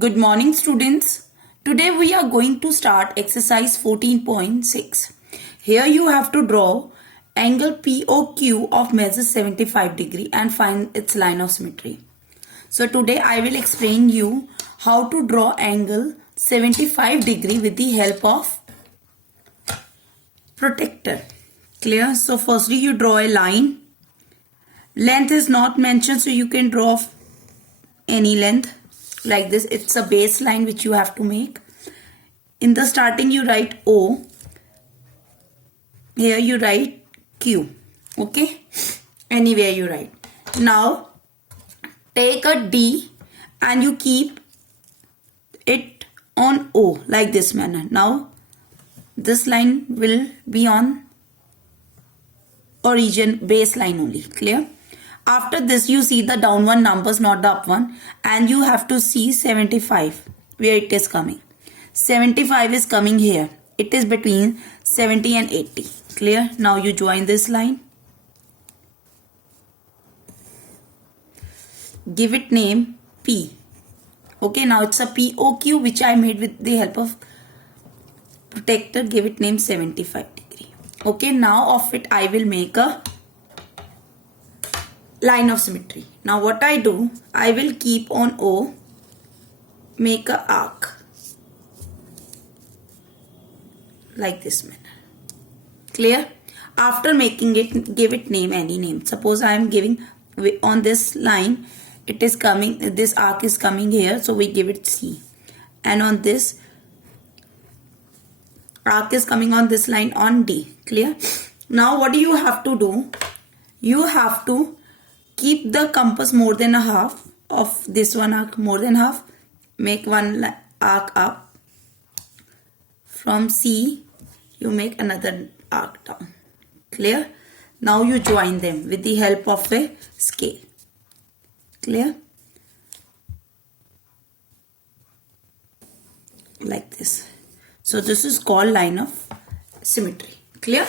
Good morning, students. Today we are going to start exercise 14.6. Here you have to draw angle POQ of measure 75 degree and find its line of symmetry. So today I will explain you how to draw angle 75 degree with the help of protractor. Clear? So firstly you draw a line. Length is not mentioned, so you can draw any length like this. It's a baseline which you have to make. In the starting you write O. Here you write Q. Okay? Anywhere you write. Now take a D and you keep it on O like this manner. Now this line will be on origin baseline only. Clear? After this you see the down one numbers, not the up one, and you have to see 75 where it is coming. 75 is coming here. It is between 70 and 80. Clear? Now you join this line. Give it name P. Okay, now it's a POQ which I made with the help of protractor. Give it name 75 degree. Okay, now of it I will make a line of symmetry. Now what I do, I will keep on O, make a arc like this manner. Clear? After making it, give it name, any name. Suppose I am giving on this line, it is coming, this arc is coming here, so we give it C. And on this arc is coming on this line on D. Clear? Now what do you have to do? You have to keep the compass more than a half of this one arc, more than half. Make one arc up. From C, you make another arc down. Clear? Now you join them with the help of a scale. Clear? Like this. So this is called line of symmetry. Clear?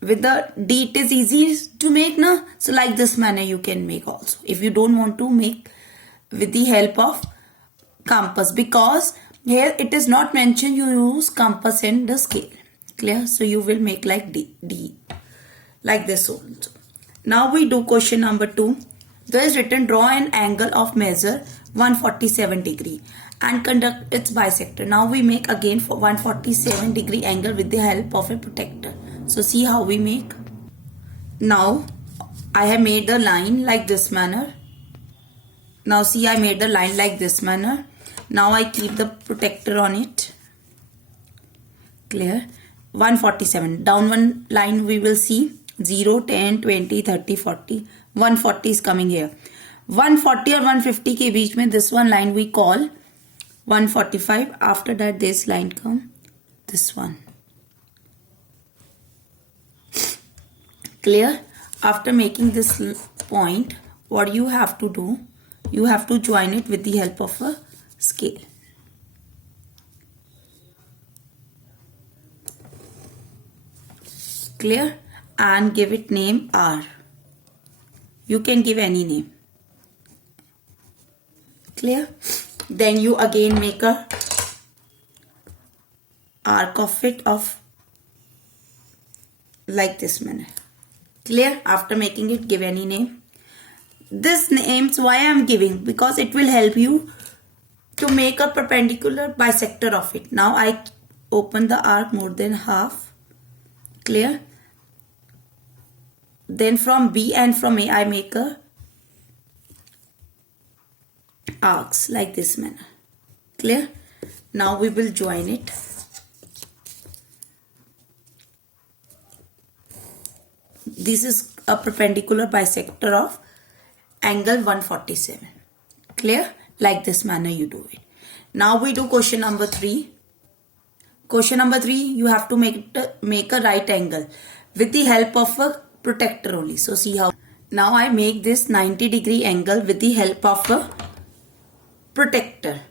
With the D it is easy to make now. So like this manner you can make also. If you don't want to make with the help of compass, because here it is not mentioned you use compass and the scale. Clear? So you will make like D like this also. Now we do question number 2. There is written draw an angle of measure 147 degree and conduct its bisector. Now we make again for 147 degree angle with the help of a protractor. So see how we make. Now I have made the line like this manner. Now see, I made the line like this manner. Now I keep the protractor on it. Clear? 147. Down one line we will see 0, 10, 20, 30, 40. 140 is coming here. 140 or 150 के बीच में this one line we call 145. After that this line come this one. Clear? After making this point, what you have to do, you have to join it with the help of a scale. Clear? And give it name R. You can give any name. Clear? Then you again make a arc of it of like this manner. Clear? After making it, give any name. This names why I am giving, because it will help you to make a perpendicular bisector of it. Now I open the arc more than half. Clear? Then from B and from A I make a arcs like this manner. Clear? Now we will join it. This is a perpendicular bisector of angle 147. Clear? Like this manner you do it. Now we do question number 3. Question number 3, you have to make a right angle with the help of a protractor only. So see how. Now I make this 90 degree angle with the help of a protractor.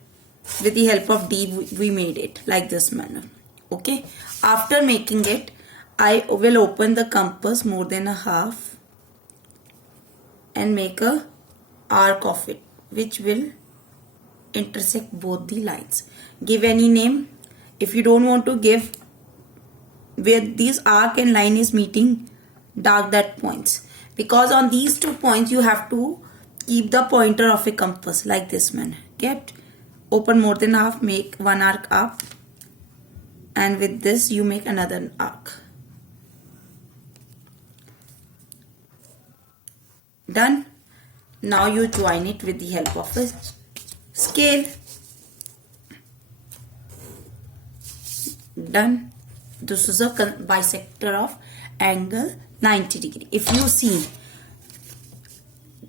With the help of D we made it like this manner. Okay. After making it, I will open the compass more than a half and make a arc of it, which will intersect both the lines. Give any name. If you don't want to give where this arc and line is meeting, dark that points. Because on these 2 points you have to keep the pointer of a compass like this manner. Kept. Open more than half, make one arc up, and with this you make another arc. Done. Now you join it with the help of a scale. Done. This is a bisector of angle 90 degree. If you see,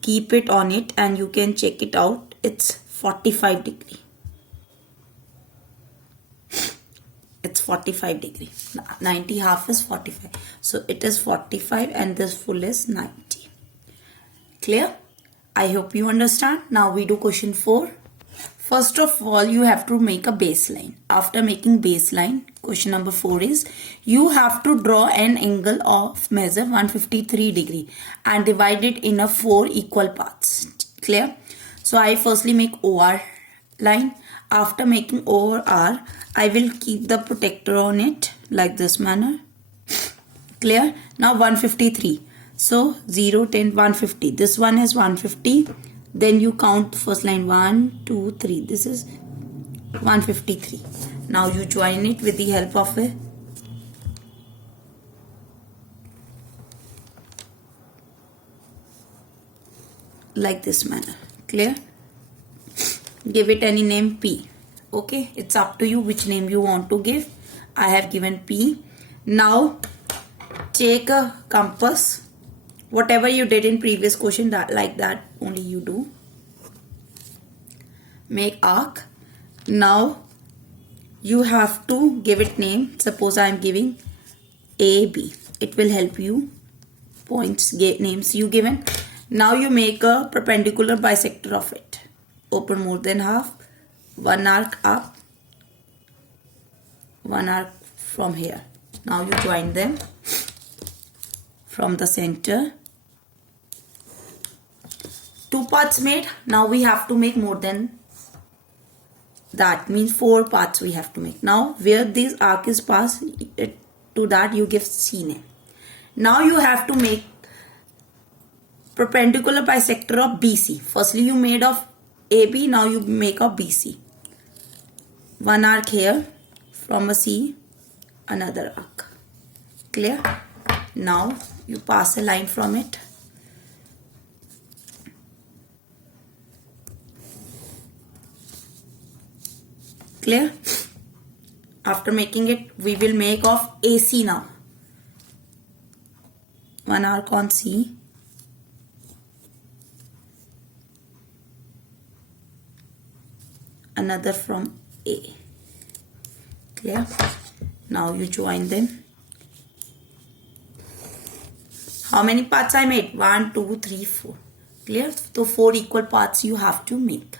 keep it on it and you can check it out. It's 45 degree. It's 45 degree. 90 half is 45. So it is 45 and this full is 90. Clear? I hope you understand. Now we do question 4. First of all, you have to make a baseline. After making baseline, question number 4 is, you have to draw an angle of measure 153 degree and divide it in a 4 equal parts. Clear? So I firstly make OR line. After making OR, I will keep the protector on it like this manner. Clear? Now 153. So 0, 10, 150. This one is 150. Then you count first line 1, 2, 3. This is 153. Now you join it with the help of a like this manner. Clear? Give it any name P. Okay, it's up to you which name you want to give. I have given P. Now take a compass. Whatever you did in previous question, that like that only you do. Make arc. Now you have to give it name. Suppose I am giving AB. It will help you. Points, names you given. Now you make a perpendicular bisector of it. Open more than half. One arc up. One arc from here. Now you join them from the center. 2 parts made. Now we have to make more than that. Means 4 parts we have to make. Now where this arc is passed, to that you give C name. Now you have to make perpendicular bisector of BC. Firstly you made of AB. Now you make of BC. One arc here from a C. Another arc. Clear? Now you pass a line from it. Clear? After making it, we will make of AC now. One arc on C. Another from A. Clear? Now you join them. How many parts I made? 1, 2, 3, 4. Clear? So 4 equal parts you have to make.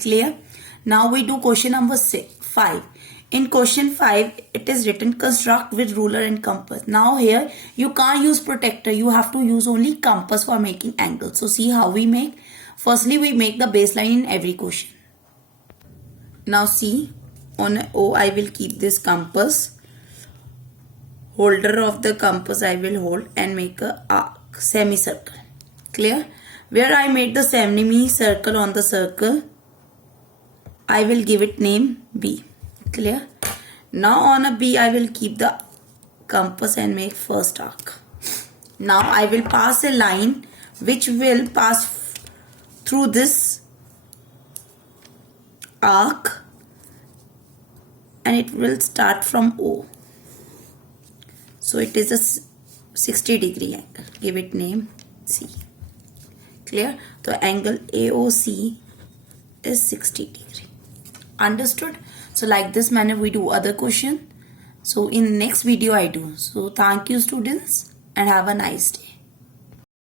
Clear? Now we do question number 5. In question 5, it is written construct with ruler and compass. Now here you can't use protector. You have to use only compass for making angles. So see how we make. Firstly, we make the baseline in every question. Now see, on O I will keep this compass. Holder of the compass I will hold and make a arc, semicircle. Clear? Where I made the semicircle on the circle, I will give it name B. Clear? Now on a B I will keep the compass and make first arc. Now I will pass a line which will pass through this arc and it will start from O. So it is a 60 degree angle. Give it name C. Clear? The angle AOC is 60 degree. Understood? So like this manner we do other question. So in next video I do. So thank you students and have a nice day.